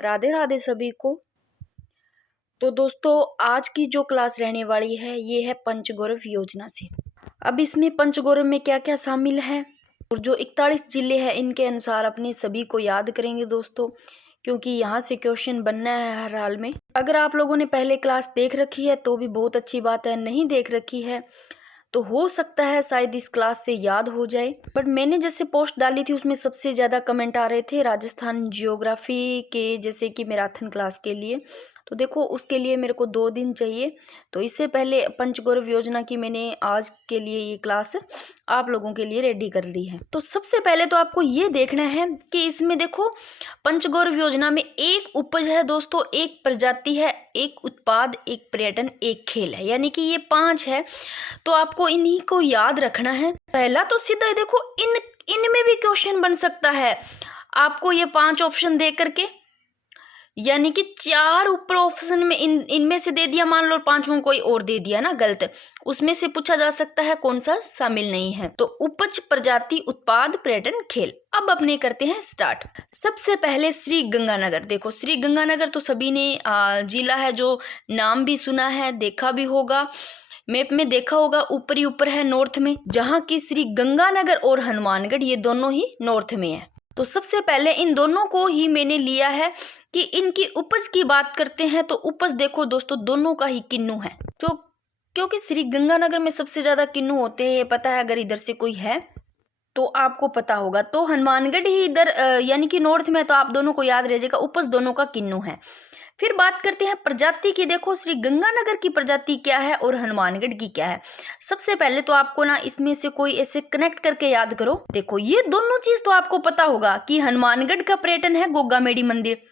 राधे राधे सभी को। तो दोस्तों, आज की जो क्लास रहने वाली है ये है पंचगौरव योजना से। अब इसमें पंचगौरव में क्या क्या शामिल है और जो 41 जिले हैं इनके अनुसार अपने सभी को याद करेंगे दोस्तों, क्योंकि यहाँ से क्वेश्चन बनना है हर हाल में। अगर आप लोगों ने पहले क्लास देख रखी है तो भी बहुत अच्छी बात है, नहीं देख रखी है तो हो सकता है शायद इस क्लास से याद हो जाए। बट मैंने जैसे पोस्ट डाली थी उसमें सबसे ज़्यादा कमेंट आ रहे थे राजस्थान जियोग्राफी के, जैसे कि मैराथन क्लास के लिए। तो देखो उसके लिए मेरे को 2 दिन चाहिए, तो इससे पहले पंचगौरव योजना की मैंने आज के लिए ये क्लास आप लोगों के लिए रेडी कर दी है। तो सबसे पहले तो आपको ये देखना है कि इसमें देखो पंचगौरव योजना में एक उपज है दोस्तों, एक प्रजाति है, एक उत्पाद, एक पर्यटन, एक खेल है, यानी कि ये 5 है। तो आपको इन्हीं को याद रखना है। पहला तो सीधा ही देखो इनमें भी क्वेश्चन बन सकता है आपको ये 5 ऑप्शन दे करके, यानी कि 4 ऊपर ऑप्शन में इनमें से दे दिया, मान लो 5वां कोई और दे दिया ना गलत, उसमें से पूछा जा सकता है कौन सा शामिल नहीं है। तो उपज, प्रजाति, उत्पाद, पर्यटन, खेल। अब अपने करते हैं स्टार्ट। सबसे पहले श्री गंगानगर। देखो श्री गंगानगर तो सभी ने जिला है जो नाम भी सुना है, देखा भी होगा, मैप में देखा होगा, ऊपर ही ऊपर है नॉर्थ में, जहाँ की श्री गंगानगर और हनुमानगढ़ ये दोनों ही नॉर्थ में है। तो सबसे पहले इन दोनों को ही मैंने लिया है कि इनकी उपज की बात करते हैं। तो उपज देखो दोस्तों दोनों का ही किन्नू है, क्योंकि श्री गंगानगर में सबसे ज्यादा किन्नू होते हैं, ये पता है। अगर इधर से कोई है तो आपको पता होगा। तो हनुमानगढ़ ही इधर यानी कि नॉर्थ में, तो आप दोनों को याद रह जाएगा, उपज दोनों का किन्नू है। फिर बात करते हैं प्रजाति की। देखो श्री गंगानगर की प्रजाति क्या है और हनुमानगढ़ की क्या है। सबसे पहले तो आपको ना इसमें से कोई ऐसे कनेक्ट करके याद करो। देखो ये दोनों चीज तो आपको पता होगा कि हनुमानगढ़ का पर्यटन है गोगामेडी मंदिर,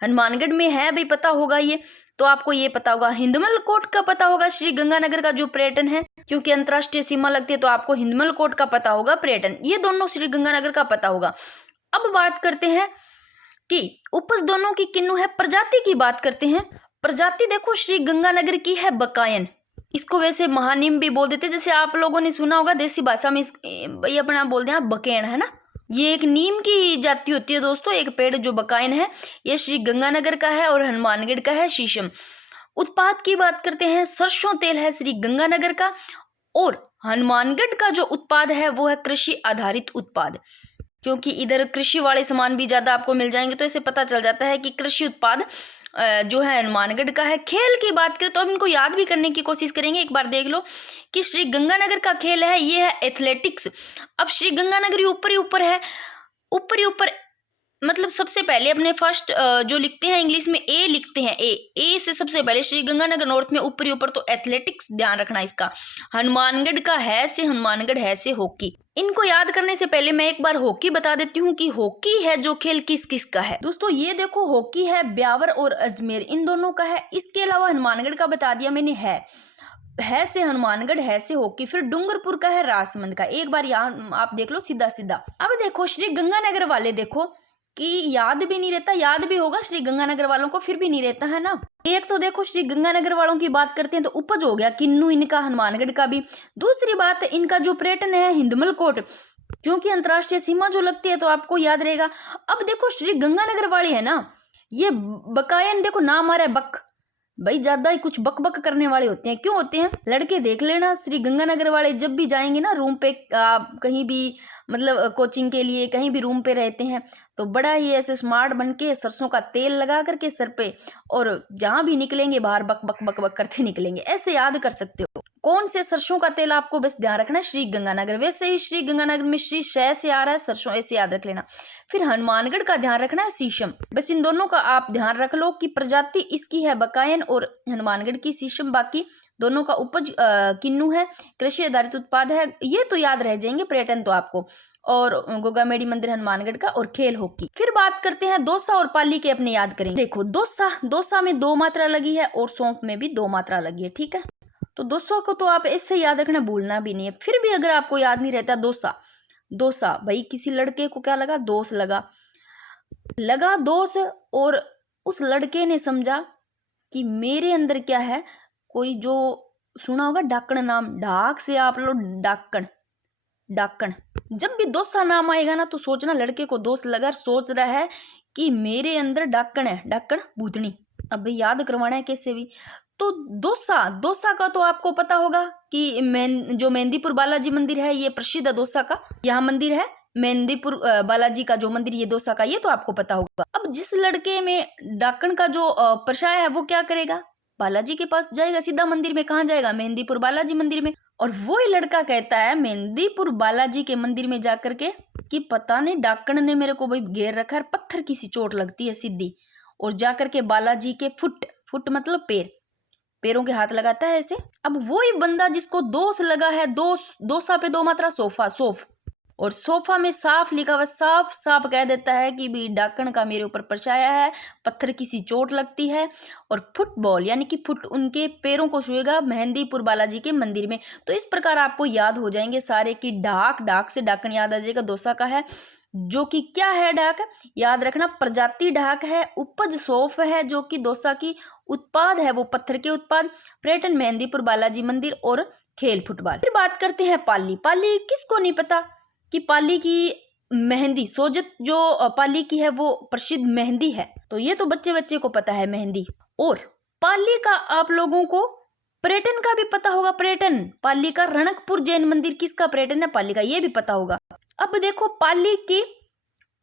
हनुमानगढ़ में है भाई, पता होगा ये। तो आपको ये पता होगा हिंदमल कोट का पता होगा श्री गंगानगर का जो पर्यटन है, क्योंकि अंतरराष्ट्रीय सीमा लगती है तो आपको हिंदमल कोट का पता होगा पर्यटन, ये दोनों श्री गंगानगर का पता होगा। अब बात करते हैं कि उपज दोनों की किन्नू है। प्रजाति की बात करते हैं। प्रजाति देखो श्री गंगानगर की है बकायन, इसको वैसे महानीम भी बोल देते, जैसे आप लोगों ने सुना होगा देसी भाषा में भाई अपना बोलते हैं बकेण, है ना। ये एक नीम की जाति होती है दोस्तों, एक पेड़ जो बकायन है, ये श्री गंगानगर का है और हनुमानगढ़ का है शीशम। उत्पाद की बात करते हैं। सरसों तेल है श्री गंगानगर का, और हनुमानगढ़ का जो उत्पाद है वो है कृषि आधारित उत्पाद, क्योंकि इधर कृषि वाले सामान भी ज्यादा आपको मिल जाएंगे, तो इसे पता चल जाता है कि कृषि उत्पाद जो है हनुमानगढ़ का है। खेल की बात करें तो अब इनको याद भी करने की कोशिश करेंगे। एक बार देख लो कि श्री गंगानगर का खेल है ये है एथलेटिक्स। अब श्री गंगानगर ऊपर ही ऊपर है, ऊपर ही ऊपर मतलब सबसे पहले अपने फर्स्ट जो लिखते हैं इंग्लिश में ए लिखते हैं, ए से सबसे पहले श्री गंगानगर नॉर्थ में ऊपर ही ऊपर, तो एथलेटिक्स ध्यान रखना इसका। हनुमानगढ़ का है से हनुमानगढ़ है से हॉकी। इनको याद करने से पहले मैं एक बार हॉकी बता देती हूँ कि हॉकी है जो खेल किस किस का है। दोस्तों ये देखो हॉकी है ब्यावर और अजमेर, इन दोनों का है। इसके अलावा हनुमानगढ़ का बता दिया मैंने, है से हनुमानगढ़, है से हॉकी। फिर डूंगरपुर का है राजसमंद का। एक बार यहाँ आप देख लो सीधा सीधा। अब देखो श्री गंगानगर वाले देखो कि याद भी नहीं रहता, याद भी होगा श्री गंगानगर वालों को फिर भी नहीं रहता है ना। एक तो देखो श्री गंगानगर वालों की बात करते हैं तो उपज हो गया किन्नू इनका, हनुमानगढ़ का भी। दूसरी बात इनका जो पर्यटन है हिंदमल कोट, क्योंकि अंतरराष्ट्रीय सीमा जो लगती है तो आपको याद रहेगा। अब देखो श्री गंगानगर वाले है ना, ये बकायन देखो नाम आ रहा है बक, भाई ज्यादा ही कुछ बक बक करने वाले होते हैं। क्यों होते हैं लड़के देख लेना, श्री गंगानगर वाले जब भी जाएंगे ना रूम पे, कहीं भी मतलब कोचिंग के लिए कहीं भी रूम पे रहते हैं तो बड़ा ही ऐसे स्मार्ट बन के सरसों का तेल लगा करके सर पे, और जहां भी निकलेंगे बाहर बक बक बक बक करते निकलेंगे, ऐसे याद कर सकते हो। कौन से सरसों का तेल आपको बस ध्यान रखना है, श्री गंगानगर। वैसे ही श्री गंगानगर में श्री शय से आ रहा है, सरसों ऐसे याद रख लेना। फिर हनुमानगढ़ का ध्यान रखना है शीशम। बस इन दोनों का आप ध्यान रख लो कि प्रजाति इसकी है बकायन और हनुमानगढ़ की शीशम, बाकी दोनों का उपज किन्नू है, कृषि आधारित उत्पाद है, ये तो याद रह जाएंगे। पर्यटन तो आपको, और गोगामेडी मंदिर हनुमानगढ़ का, और खेल हॉकी। फिर बात करते हैं दोसा और पाली के, अपने याद करेंगे। देखो दोसा में 2 मात्रा लगी है और सौंफ में भी 2 मात्रा लगी है, ठीक है। तो दोसा को तो आप ऐसे याद रखना, भूलना भी नहीं है। फिर भी अगर आपको याद नहीं रहता दोसा भाई किसी लड़के को क्या लगा, दोष लगा दोष, और उस लड़के ने समझा कि मेरे अंदर क्या है, कोई जो सुना होगा डाकण नाम, ढाक से आप लोग डाकण। जब भी दोसा नाम आएगा ना तो सोचना लड़के को दोस्त लगा, सोच रहा है कि मेरे अंदर डाकण है, डाकण भूतनी। अब भाई याद करवाना है कैसे भी। तो दौसा, दौसा का तो आपको पता होगा कि जो मेहंदीपुर बालाजी मंदिर है ये प्रसिद्ध है दौसा का। यहाँ मंदिर है मेहंदीपुर बालाजी का जो मंदिर ये दौसा का, ये तो आपको पता होगा। अब जिस लड़के में डाकण का जो प्रसाय है वो क्या करेगा, बालाजी के पास जाएगा सीधा मंदिर में। कहाँ जाएगा, मेहंदीपुर बालाजी मंदिर में। और वो ही लड़का कहता है मेहंदीपुर बालाजी के मंदिर में जाकर के कि पता नहीं डाकण ने मेरे को भाई घेर रखा है, पत्थर की सी चोट लगती है सीधी। और जाकर के बालाजी के फुट, फुट मतलब पैर, पैरों के हाथ लगाता है ऐसे। अब वो ही बंदा जिसको दोष लगा है, दोसा पे दो मात्रा सोफा, सोफ, और सोफा में साफ लिखा हुआ, साफ साफ कह देता है कि भी डाकण का मेरे ऊपर परछाया है, पत्थर की सी चोट लगती है। और फुटबॉल यानी कि फुट उनके पैरों को छुएगा मेहंदीपुर बालाजी के मंदिर में। तो इस प्रकार आपको याद हो जाएंगे सारे की डाक, डाक से डाकण याद आ जाएगा, दोसा का है जो कि क्या है डाक, याद रखना प्रजाति डाक है, उपज सौफ है जो कि दौसा की, उत्पाद है वो पत्थर के उत्पाद, पर्यटन मेहंदीपुर बालाजी मंदिर, और खेल फुटबॉल। फिर बात करते हैं पाली। पाली किसको नहीं पता कि पाली की मेहंदी, सोजत जो पाली की है वो प्रसिद्ध मेहंदी है। तो ये तो बच्चे बच्चे को पता है मेहंदी। और पाली का आप लोगों को पर्यटन का भी पता होगा, पर्यटन पाली का रणकपुर जैन मंदिर किसका पर्यटन है, पाली का, ये भी पता होगा। अब देखो पाली की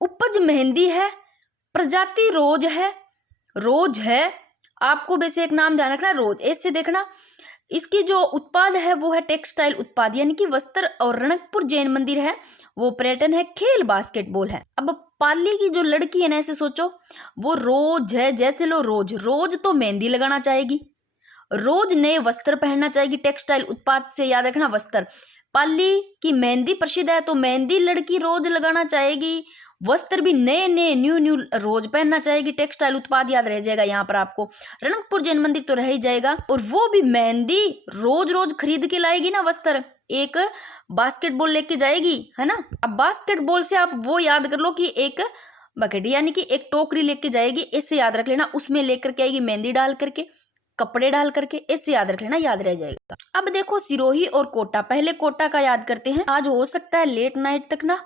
उपज मेहंदी है, प्रजाति रोज है, रोज है, आपको वैसे एक नाम ध्यान रखना रोज, ऐसे देखना। इसकी जो उत्पाद है वो है टेक्सटाइल उत्पाद यानी कि वस्त्र, और रणकपुर जैन मंदिर है वो पर्यटन है, खेल बास्केटबॉल है। अब पाली की जो लड़की है ना, ऐसे सोचो वो रोज है, जैसे लो रोज, रोज तो मेहंदी लगाना चाहेगी, रोज नए वस्त्र पहनना चाहेगी, टेक्सटाइल उत्पाद से याद रखना वस्त्र। पाली की मेहंदी प्रसिद्ध है तो मेहंदी लड़की रोज लगाना चाहेगी, वस्त्र भी नए नए न्यू न्यू रोज पहनना चाहेगी, टेक्सटाइल उत्पाद याद रह जाएगा यहाँ पर आपको, रणकपुर जैन मंदिर तो रह ही जाएगा। और वो भी मेहंदी रोज रोज खरीद के लाएगी ना वस्त्र, एक बास्केटबॉल लेके जाएगी, है ना। अब बास्केटबॉल से आप वो याद कर लो कि एक बकेट यानी कि एक टोकरी लेके जाएगी, ऐसे याद रख लेना, उसमें लेकर के आएगी मेहंदी डाल करके, कपड़े डाल करके, ऐसे याद रख लेना, याद रह जाएगा। अब देखो सिरोही और कोटा, पहले कोटा का याद करते हैं। आज हो सकता है लेट नाइट तक ना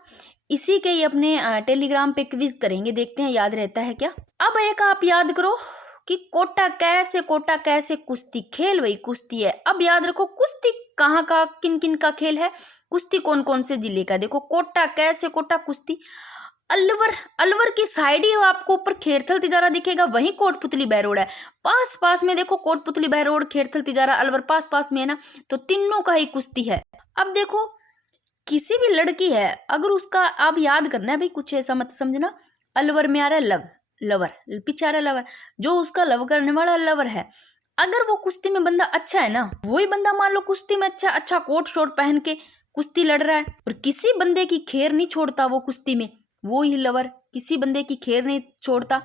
इसी के ही अपने टेलीग्राम पे क्विज करेंगे, देखते हैं याद रहता है क्या। अब एक आप याद करो कि कोटा कैसे, कोटा कैसे कुश्ती खेल, वही कुश्ती है। अब याद रखो कुश्ती कहाँ का, किन किन का खेल है, कुश्ती कौन कौन से जिले का। देखो कोटा कैसे, कोटा कुश्ती अलवर, अलवर की साइड ही आपको ऊपर खेरथल तिजारा दिखेगा, वहीं कोटपुतली बहरोड है, पास पास में देखो कोटपुतली बहरोड, खेरथल तिजारा, अलवर पास पास में है ना, तो तीनों का ही कुश्ती है। अब देखो किसी भी लड़की है अगर उसका आप याद करना है भाई, कुछ ऐसा मत समझना अलवर में आ रहा है लव, लवर पीछे आ रहा है लवर, जो उसका लव करने वाला लवर है, अगर वो कुश्ती में बंदा अच्छा है ना, वही बंदा मान लो कुश्ती में अच्छा, अच्छा कोट शोट पहन के कुश्ती लड़ रहा है और किसी बंदे की खेर नहीं छोड़ता वो कुश्ती में, वो ही लवर किसी बंदे की खेर नहीं छोड़ता,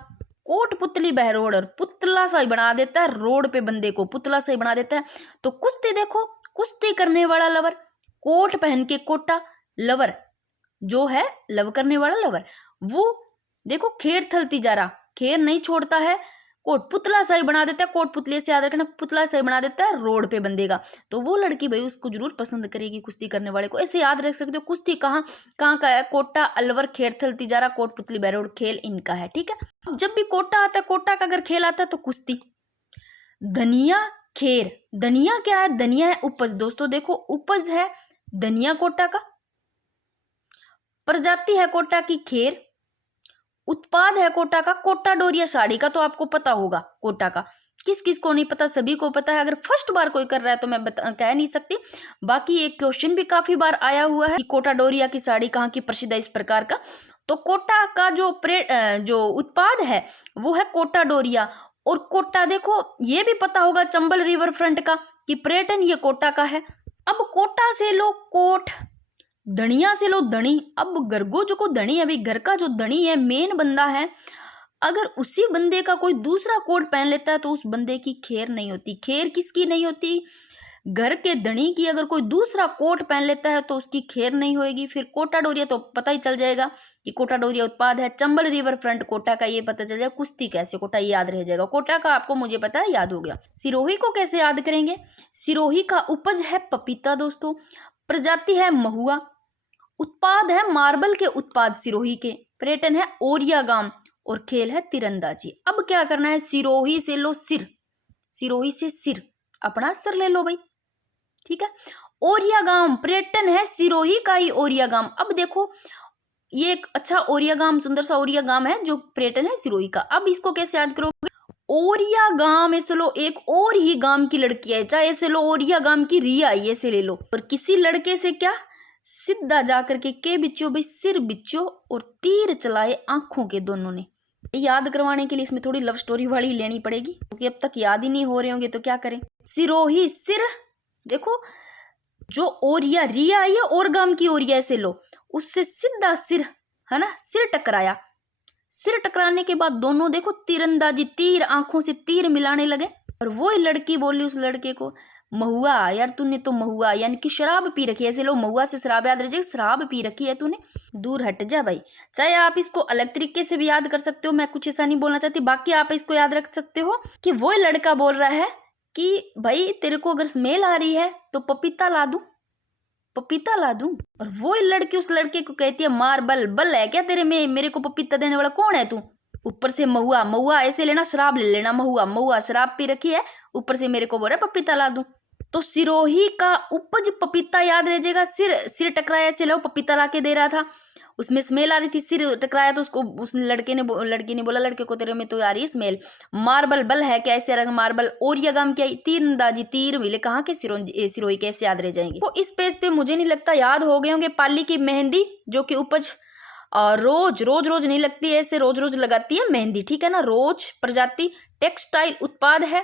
कोट पुतली बहरोड और पुतला सा ही बना देता है, रोड पे बंदे को पुतला सा ही बना देता है। तो कुश्ती देखो, कुश्ती करने वाला लवर, कोट पहन के कोटा, लवर जो है लव करने वाला लवर, वो देखो खेर थल तिजारा, खेर नहीं छोड़ता है, कोट पुतला सा ही बना देता है, कोट पुतले से याद रखना, पुतला सा ही बना देता है रोड पे बंदेगा, तो वो लड़की भाई उसको जरूर पसंद करेगी कुश्ती करने वाले को। ऐसे याद रख सकते हो कुश्ती कहाँ कहाँ का है, कोटा, अलवर, खेरथल तिजारा, कोट पुतली बहरोड खेल इनका है, ठीक है। अब जब भी कोटा आता है, कोटा का अगर खेल आता है तो कुश्ती। धनिया खेर, धनिया क्या है, धनिया है उपज, दोस्तों देखो उपज है धनिया कोटा का, प्रजाति है कोटा की खेर, उत्पाद है कोटा का कोटा डोरिया साड़ी का, तो आपको पता होगा कोटा का, किस किस को नहीं पता, सभी को पता है। अगर फर्स्ट बार कोई कर रहा है तो मैं कह नहीं सकती, बाकी एक क्वेश्चन भी काफी बार आया हुआ है कि कोटा डोरिया की साड़ी कहाँ की प्रसिद्ध है, इस प्रकार का। तो कोटा का जो उत्पाद है वो है कोटा डोरिया, और कोटा देखो ये भी पता होगा चंबल रिवर फ्रंट का कि पर्यटन ये कोटा का है। अब कोटा से लो कोट, धनिया से लो धनी, अब गरगो जो को धनी है भाई, घर का जो धनी है मेन बंदा है, अगर उसी बंदे का कोई दूसरा कोट पहन लेता है तो उस बंदे की खेर नहीं होती। खेर किसकी नहीं होती, घर के धनी की अगर कोई दूसरा कोट पहन लेता है तो उसकी खेर नहीं होगी। फिर कोटा डोरिया तो पता ही चल जाएगा कि कोटा डोरिया उत्पाद है, चंबल रिवर फ्रंट कोटा का ये पता चल जाएगा, कुश्ती कैसे कोटा ये याद रह जाएगा, कोटा का आपको मुझे पता है याद हो गया। सिरोही को कैसे याद करेंगे, सिरोही का उपज है पपीता दोस्तों, प्रजाति है महुआ, उत्पाद है मार्बल के उत्पाद सिरोही के, पर्यटन है ओरिया गांव, और खेल है तीरंदाजी। अब क्या करना है, सिरोही से लो सिर, सिरोही से सिर, अपना सिर ले लो भाई, ठीक है। ओरिया गांव, पर्यटन है सिरोही का ही ओरिया गांव। अब देखो ये एक अच्छा ओरिया गांव, सुंदर सा ओरिया गांव है जो पर्यटन है सिरोही का। अब इसको कैसे याद करोगे, ओरिया गांव ऐसे लो, एक और ही गांव की लड़की है, चाहे ऐसे लो ओरिया गांव की रिया आई ऐसे ले लो, और किसी लड़के से क्या सीधा जाकर के बिच्चो भाई सिर बिच्चो और तीर चलाए आंखों के दोनों ने। याद करवाने के लिए इसमें थोड़ी लव स्टोरी वाली लेनी पड़ेगी, क्योंकि अब तक याद ही नहीं हो रहे होंगे तो क्या करें। सिरोही सिर, देखो जो ओरिया रिया आई है और गांव की ओरिया ऐसे लो, उससे सीधा सिर है ना, सिर टकराया। सिर टकराने के बाद दोनों देखो तीरंदाजी, तीर आंखों से तीर मिलाने लगे। और वो लड़की बोली उस लड़के को, महुआ यार तूने तो महुआ यानी कि शराब पी रखी है, ऐसे लो महुआ से शराब याद रह जाएगी, शराब पी रखी है तूने, दूर हट जा भाई। चाहे आप इसको अलग तरीके से भी याद कर सकते हो, मैं कुछ ऐसा नहीं बोलना चाहती, बाकी आप इसको याद रख सकते हो कि वो लड़का बोल रहा है कि भाई तेरे को अगर स्मेल आ रही है तो पपीता ला दूं, पपीता ला दूं। और वो लड़की उस लड़के को कहती है, मार बल, बल है क्या तेरे में, मेरे को पपीता देने वाला कौन है तू। ऊपर से महुआ, महुआ ऐसे लेना, शराब ले लेना, महुआ महुआ शराब पी रखी है, ऊपर से मेरे को बोल रहा है पपीता ला दूं। तो सिरोही का उपज पपीता याद रह जाएगा, सिर सिर टकराया ऐसे लो पपीता ला के दे रहा था, उसमें स्मेल आ रही थी, सिर टकराया तो उसको उस लड़की ने बोला लड़के को, तेरे में तो आ रही है स्मेल। मार्बल, बल है क्या ऐसे रंग मार्बल, और ये गम क्या, तीरंदाजी, तीर मिले कहाँ के सिरोही कैसे याद रह जाएंगे। तो इस पेज पे मुझे नहीं लगता याद हो गए होंगे। पाली की मेहंदी जो कि उपज रोज रोज रोज नहीं लगती है, ऐसे रोज रोज लगाती है मेहंदी, ठीक है ना। रोज प्रजाति टेक्सटाइल उत्पाद है।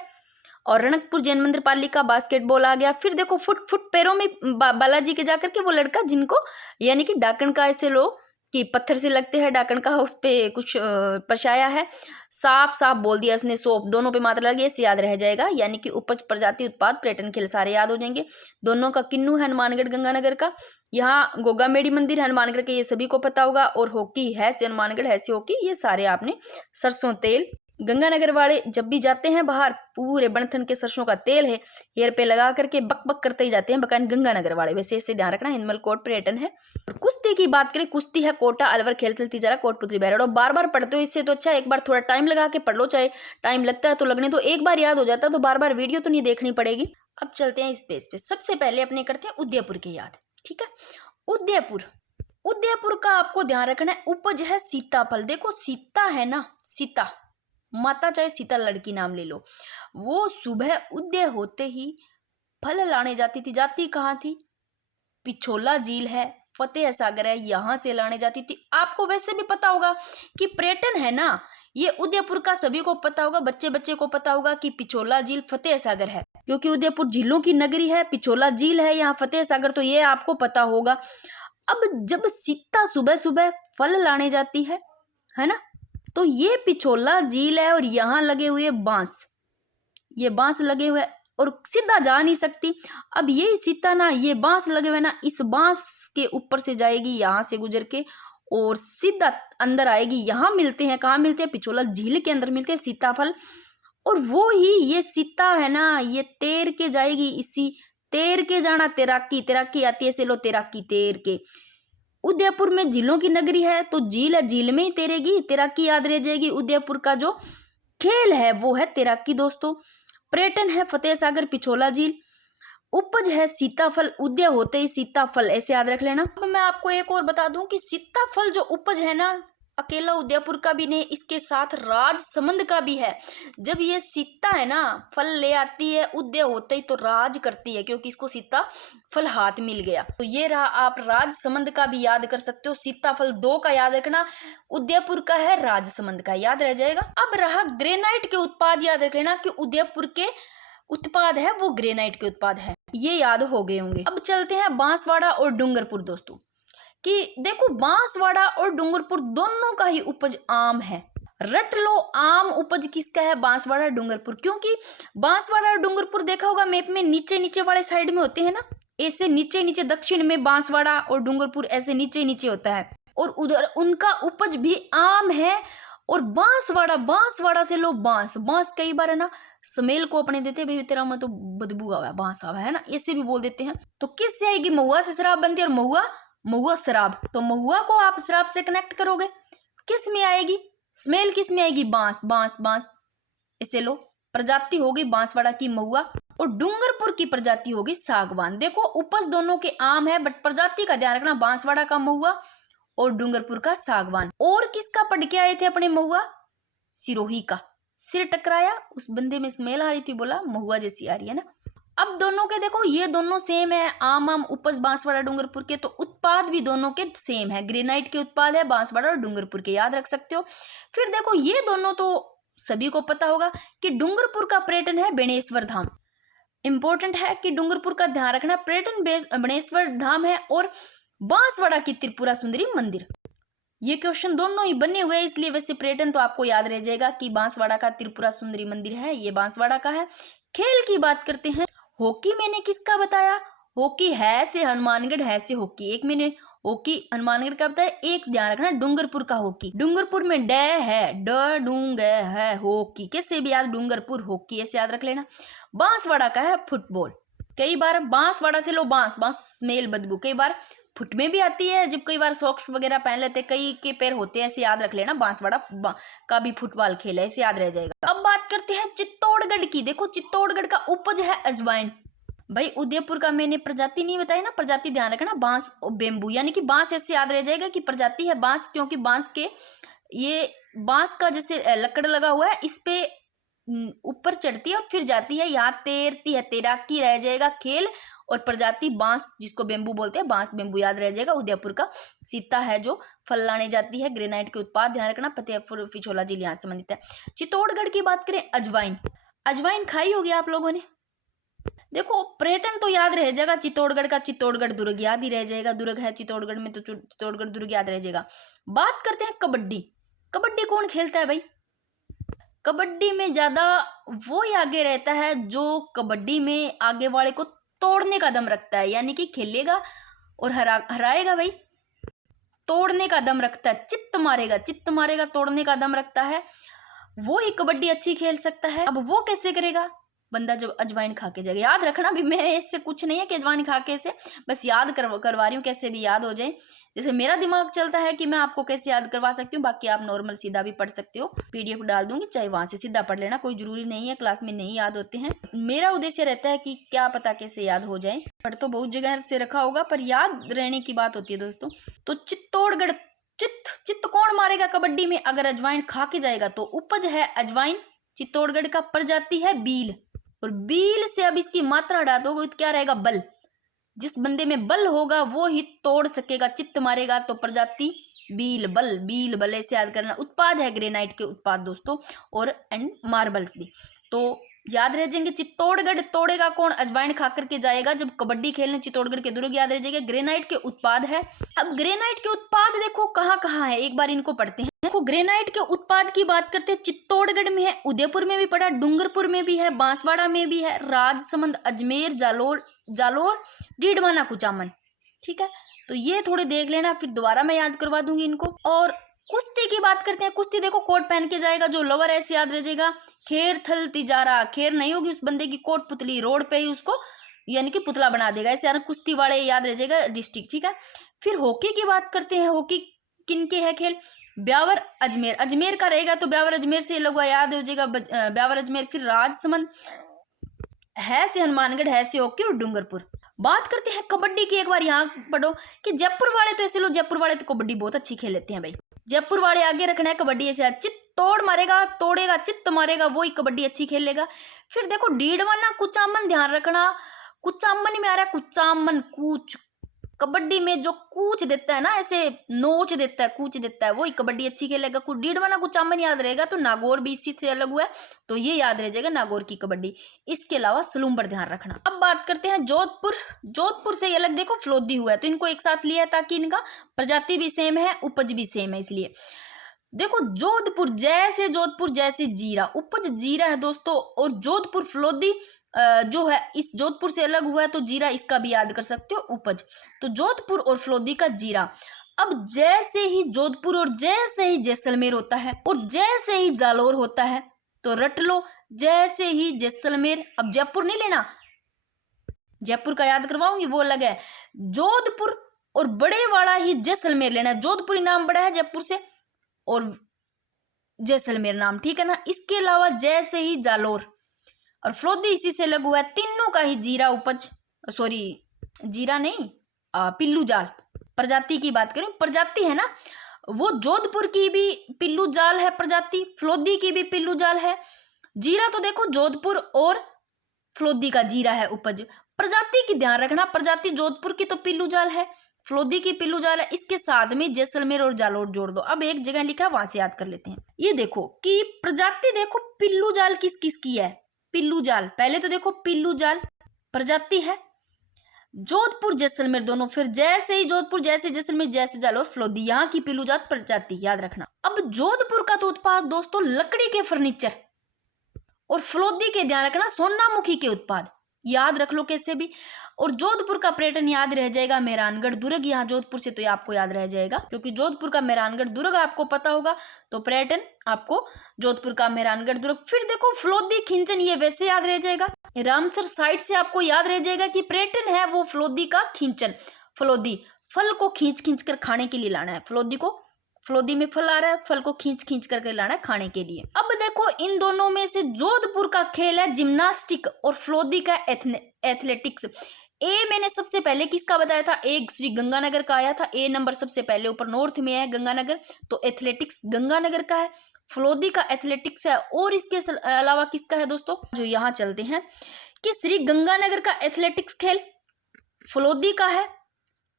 और रणकपुर जैन मंदिर पाली का बास्केटबॉल आ गया। फिर देखो फुट फुट पैरों में बालाजी के जाकर के वो लड़का जिनको यानी कि डाकण का ऐसे लो कि पत्थर से लगते हैं डाकण का, उस पे कुछ परछाया है, साफ साफ बोल दिया उसने, सोप दोनों पे मात्रा लगी, ऐसे याद रह जाएगा। यानी कि उपज प्रजाति उत्पाद पर्यटन खेल सारे याद हो जाएंगे। दोनों का किन्नू है हनुमानगढ़ गंगानगर का, यहाँ गोगामेड़ी मंदिर है हनुमानगढ़ के, ये सभी को पता होगा। और हॉकी है से हनुमानगढ़ है से हॉकी, ये सारे आपने। सरसों तेल, गंगानगर वाले जब भी जाते हैं बाहर पूरे बनथन के सरसों का तेल है हेयर पे लगा करके बक बक करते ही जाते हैं बकान गंगानगर वाले, वैसे इससे ध्यान रखना। हिंदमल कोट पर्यटन है। और कुश्ती की बात करें, कुश्ती है कोटा अलवर खेल चलती जरा कोटपुतली बैरड़। बार बार पढ़ते हो इससे तो अच्छा एक बार थोड़ा टाइम लगा के पढ़ लो, चाहे टाइम लगता है तो लगने तो, एक बार याद हो जाता है तो बार बार वीडियो तो नहीं देखनी पड़ेगी। अब चलते हैं इस पेज पे। सबसे पहले अपने करते हैं उदयपुर की याद, ठीक है। उदयपुर, उदयपुर का आपको ध्यान रखना है, उपज है सीताफल। देखो सीता है ना, सीता माता चाहे सीता लड़की नाम ले लो, वो सुबह उदय होते ही फल लाने जाती थी। जाती कहाँ थी, पिछोला झील है, फतेह सागर है, यहां से लाने जाती थी। आपको वैसे भी पता होगा कि पर्यटन है ना, ये उदयपुर का सभी को पता होगा, बच्चे बच्चे को पता होगा कि पिछोला झील फतेह सागर है, क्योंकि उदयपुर झीलों की नगरी है, पिछोला झील है, यहाँ फतेह सागर, तो ये आपको पता होगा। अब जब सीता सुबह सुबह फल लाने जाती है ना, तो ये पिछोला झील है और यहाँ लगे हुए बांस, ये बांस लगे हुए और सीधा जा नहीं सकती। अब ये सीता ना, ये बांस लगे हुए ना, इस बांस के ऊपर से जाएगी यहाँ से गुजर के और सीधा अंदर आएगी। यहाँ मिलते हैं, कहाँ मिलते हैं, पिछोला झील के अंदर मिलते हैं सीताफल। और वो ही ये सीता है ना, ये तैर के जाएगी, इसी तैर के जाना, तैराकी, तैराकी आती है से लो, तैराकी तैर के। उदयपुर में झीलों की नगरी है तो झील है, झील में ही तैरेगी, तैराकी याद रह जाएगी। उदयपुर का जो खेल है वो है तैराकी दोस्तों। पर्यटन है फतेह सागर, पिछोला झील, उपज है सीताफल, उदय होते ही सीताफल, ऐसे याद रख लेना। अब मैं आपको एक और बता दूं कि सीताफल जो उपज है ना, अकेला उदयपुर का भी नहीं, इसके साथ राजसमंद का भी है। जब ये सीता है ना फल ले आती है, उदय होते ही तो राज करती है, क्योंकि इसको सीता फल हाथ मिल गया। तो ये रहा, आप राजसमंद का भी याद कर सकते हो। सीताफल 2 का याद रखना, उदयपुर का है, राजसमंद का याद रह जाएगा। अब रहा ग्रेनाइट के उत्पाद, याद रख लेना कि उदयपुर के उत्पाद है वो ग्रेनाइट के उत्पाद है, ये याद हो गए होंगे। अब चलते हैं बांसवाड़ा और डूंगरपुर दोस्तों, कि देखो बांसवाड़ा और डूंगरपुर दोनों का ही उपज आम है। रट लो, आम उपज किसका है, बांसवाड़ा डूंगरपुर, क्योंकि बांसवाड़ा और डूंगरपुर देखा होगा मैप में नीचे नीचे वाले साइड में होते हैं ना, ऐसे नीचे नीचे दक्षिण में बांसवाड़ा और डूंगरपुर ऐसे नीचे नीचे होता है, और उधर उनका उपज भी आम है। और बांसवाड़ा, बांसवाड़ा से लो बांस, बांस कई बार है ना स्मेल को अपने देते, भाई तेरा में तो बदबू आवा है, बांस आवा है ना, ऐसे भी बोल देते हैं। तो किससे आएगी, महुआ से शराब बनती है, और महुआ शराब, तो महुआ को आप शराब से कनेक्ट करोगे, किस में आएगी, स्मेल किस में आएगी? बांस बांस बांस। इसे लो, प्रजाति होगी बांसवाड़ा की महुआ और डूंगरपुर की प्रजाति होगी सागवान। देखो उपज दोनों के आम है बट प्रजाति का ध्यान रखना, बांसवाड़ा का महुआ और डूंगरपुर का सागवान। और किसका पढ़ के आए थे अपने महुआ? सिरोही का। सिर टकराया, उस बंदे में स्मेल आ रही थी, बोला महुआ जैसी आ रही है ना। अब दोनों के देखो ये दोनों सेम है, आम उपज बांसवाड़ा डूंगरपुर के, तो उत्पाद भी दोनों के सेम है। ग्रेनाइट के उत्पाद है बांसवाड़ा और डूंगरपुर के, याद रख सकते हो। फिर देखो ये दोनों तो सभी को पता होगा कि डूंगरपुर का पर्यटन है बेणेश्वर धाम। इंपॉर्टेंट है कि डूंगरपुर का ध्यान रखना, पर्यटन बेणेश्वर धाम है और बांसवाड़ा की त्रिपुरा सुंदरी मंदिर। ये क्वेश्चन दोनों ही बने हुए हैं, इसलिए वैसे पर्यटन तो आपको याद रह जाएगा कि बांसवाड़ा का त्रिपुरा सुंदरी मंदिर है, ये बांसवाड़ा का है। खेल की बात करते हैं। हॉकी मैंने किसका बताया? हॉकी है से हनुमानगढ़, है से हॉकी। एक मैंने हॉकी हनुमानगढ़ का बताया, एक ध्यान रखना डूंगरपुर का हॉकी। डूंगरपुर में ड है, ड डूंग है, हॉकी कैसे भी याद, डूंगरपुर हॉकी ऐसे याद रख लेना। बांसवाड़ा का है फुटबॉल। कई बार बांसवाड़ा से लो, बांस बांस स्मेल बदबू कई बार फुट में भी आती है, जब कई बार सॉक्स वगैरह पहन लेते हैं, कई के पैर होते हैं, ऐसे याद रख लेना। बांसवाड़ा का भी फुटबॉल खेल है, ऐसे याद रह जाएगा। अब बात करते हैं चित्तौड़गढ़ की। देखो चित्तौड़गढ़ का उपज है अजवाइन। भाई उदयपुर का मैंने प्रजाति नहीं बताई ना, प्रजाति ध्यान रखना, बांस और बेम्बू, यानी कि बांस ऐसे याद रह जाएगा कि प्रजाति है बांस, क्योंकि बांस के ये बांस का जैसे लकड़ लगा हुआ है, इस पे ऊपर चढ़ती है और फिर जाती है, यहाँ तैरती है, तैराकी रह जाएगा खेल। और प्रजाति बांस, जिसको बेम्बू बोलते हैं, बांस बेम्बू याद रह जाएगा। उदयपुर का सीता है जो फल लाने जाती है। ग्रेनाइट के उत्पाद ध्यान रखना, फतेहपुर पिछोला जिले यहाँ से संबंधित है। चित्तौड़गढ़ की बात करें, अजवाइन। अजवाइन खाई होगी आप लोगों ने। देखो पर्यटन तो याद रह जाएगा चित्तौड़गढ़ का, चित्तौड़गढ़ दुर्ग याद ही रह जाएगा, दुर्ग है चित्तौड़गढ़ में तो चित्तौड़गढ़ दुर्ग याद रह जाएगा। बात करते हैं कबड्डी। कबड्डी कौन खेलता है भाई? कबड्डी में ज्यादा वो ही आगे रहता है जो कबड्डी में आगे वाले को तोड़ने का दम रखता है, यानी कि खेलेगा और हराएगा भाई, तोड़ने का दम रखता है, चित्त मारेगा, तोड़ने का दम रखता है, वो ही कबड्डी अच्छी खेल सकता है। अब वो कैसे करेगा? बंदा जब अजवाइन खा के जाएगा। याद रखना भी, मैं इससे कुछ नहीं है कि अजवाइन खा के से बस याद करवा रही हूँ, कैसे भी याद हो जाए। जैसे मेरा दिमाग चलता है कि मैं आपको कैसे याद करवा सकती हूँ, बाकी आप नॉर्मल सीधा भी पढ़ सकते हो, पीडीएफ डाल दूंगी, चाहे वहां से सीधा पढ़ लेना, कोई जरूरी नहीं है क्लास में नहीं याद होते हैं। मेरा उद्देश्य रहता है कि क्या पता कैसे याद हो जाए, पढ़ तो बहुत जगह से रखा होगा पर याद रहने की बात होती है दोस्तों। तो चित्तौड़गढ़, चित्त कौन मारेगा कबड्डी में? अगर अजवाइन खा के जाएगा तो उपज है अजवाइन। चित्तौड़गढ़ का प्रजाति है बील, और बील से अब इसकी मात्रा हटा दोगे तो क्या रहेगा? बल। जिस बंदे में बल होगा वो ही तोड़ सकेगा, चित्त मारेगा, तो प्रजाति बील बल, बील बल ऐसे याद करना। उत्पाद है ग्रेनाइट के उत्पाद दोस्तों, और एंड मार्बल्स भी, तो याद रह जाएंगे। चित्तौड़गढ़ तोड़ेगा कौन? अजवाइन खा करके जाएगा जब कबड्डी खेलने। चित्तौड़गढ़ के दुर्ग याद रह जाएगा। ग्रेनाइट के उत्पाद है। अब ग्रेनाइट के उत्पाद देखो कहाँ कहाँ है, एक बार इनको पढ़ते हैं। देखो ग्रेनाइट के उत्पाद की बात करते हैं, चित्तौड़गढ़ में है, उदयपुर में भी पड़ा, डूंगरपुर में भी है, बांसवाड़ा में भी है, राजसमंद, अजमेर, जालोर, डीडवाना, कुचामन। ठीक है, तो ये थोड़े देख लेना, फिर दोबारा मैं याद करवा दूंगी इनको। और कुश्ती की बात करते हैं। कुश्ती देखो कोट पहन के जाएगा, जो लोअर ऐसे याद रह जाएगा। खेर थल तिजारा, खेर नहीं होगी उस बंदे की, कोट पुतली, रोड पे ही उसको यानी कि पुतला बना देगा, ऐसे यार कुश्ती वाले याद रह जाएगा डिस्ट्रिक्ट। ठीक है, फिर हॉकी की बात करते हैं। हॉकी किनके है खेल? ब्यावर अजमेर, अजमेर का रहेगा तो ब्यावर अजमेर से लोग याद हो जाएगा, ब्यावर अजमेर। फिर राजसमंद है से हनुमानगढ़, है से हॉकी और डूंगरपुर। बात करते हैं कबड्डी की। एक बार यहाँ पढ़ो कि जयपुर वाले तो ऐसे लो, जयपुर वाले तो कबड्डी बहुत अच्छी खेल लेते हैं भाई। जयपुर वाले आगे रखना है कबड्डी ऐसे, चित्त तोड़ मारेगा, तोड़ेगा, चित्त मारेगा, वो ही कबड्डी अच्छी खेल लेगा। फिर देखो डीडवाना, कुचामन ध्यान रखना, कुचामन में आ रहा है कुचामन, कूच। कबड्डी में जो कूच देता है ना, ऐसे नोच देता है, कूच देता है, वही कबड्डी अच्छी खेलेगा। डीडवाना कुचामन याद रहेगा तो नागौर भी इसी से अलग हुआ है, तो ये याद रह जाएगा नागौर की कबड्डी। इसके अलावा सलूम्बर ध्यान रखना। अब बात करते हैं जोधपुर। जोधपुर से अलग देखो फ्लोदी हुआ है, तो इनको एक साथ लिया है ताकि इनका प्रजाति भी सेम है, उपज भी सेम है, इसलिए देखो जोधपुर जैसे जीरा, उपज जीरा है दोस्तों, और जोधपुर फ्लोदी जो है इस जोधपुर से अलग हुआ है, तो जीरा इसका भी याद कर सकते हो उपज। तो जोधपुर और फ्लोदी का जीरा। अब जैसे ही जोधपुर और जैसे ही जैसलमेर होता है और जैसे ही जालोर होता है, तो रट लो, जैसे ही जैसलमेर। अब जयपुर नहीं लेना, जयपुर का याद करवाऊंगी वो अलग है। जोधपुर और बड़े वाला ही जैसलमेर लेना है। जोधपुर नाम बड़ा है जयपुर से, और जैसलमेर नाम, ठीक है ना। इसके अलावा जैसे ही जालोर और फलोदी इसी से लगा हुआ है, तीनों का ही जीरा उपज, सॉरी जीरा नहीं, पिल्लू जाल प्रजाति की बात करें, प्रजाति है ना, वो जोधपुर की भी पिल्लू जाल है प्रजाति, फलोदी की भी पिल्लू जाल है। जीरा तो देखो जोधपुर और फलोदी का जीरा है उपज। प्रजाति की ध्यान रखना, प्रजाति जोधपुर की तो पिल्लू जाल है, फलोदी की पिल्लू जाल है, इसके साथ में जैसलमेर और जालोर जोड़ दो। अब एक जगह लिखा है वहां से याद कर लेते हैं। ये देखो कि प्रजाति देखो पिल्लू जाल किस किस की है, पिल्लू जाल पहले तो देखो पिल्लू जाल प्रजाति है जोधपुर जैसलमेर दोनों, फिर जैसे ही जोधपुर जैसे जैसलमेर जैसे जालोर फलोदी, यहाँ की पिल्लू जात प्रजाति याद रखना। अब जोधपुर का तो उत्पाद दोस्तों लकड़ी के फर्नीचर और फलोदी के ध्यान रखना सोनामुखी के उत्पाद, याद रख लो कैसे भी। और जोधपुर का पर्यटन याद रह जाएगा मेहरानगढ़ दुर्ग, यहाँ जोधपुर से तो ये आपको याद रह जाएगा क्योंकि जोधपुर का मेहरानगढ़ दुर्ग आपको पता होगा, तो पर्यटन आपको जोधपुर का मेहरानगढ़ दुर्ग। फिर देखो फलोदी खिंचन, ये वैसे याद रह जाएगा, रामसर साइड से आपको याद रह जाएगा कि पर्यटन है वो फलोदी का खिंचन। फलोदी फल को खींच खींच कर खाने के लिए लाना है, फलोदी को, फलोदी में फल आ रहा है, फल को खींच खींच करके लाना है खाने के लिए। अब देखो इन दोनों में से जोधपुर का खेल है जिम्नास्टिक और फलोदी का एथलेटिक्स। ए मैंने सबसे पहले किसका बताया था, एक श्री गंगानगर का आया था, ए नंबर सबसे पहले ऊपर नॉर्थ में है गंगानगर, तो एथलेटिक्स गंगानगर का है, फलोदी का एथलेटिक्स है। और इसके अलावा किसका है दोस्तों, जो यहाँ चलते हैं कि श्री गंगानगर का एथलेटिक्स खेल फलोदी का है।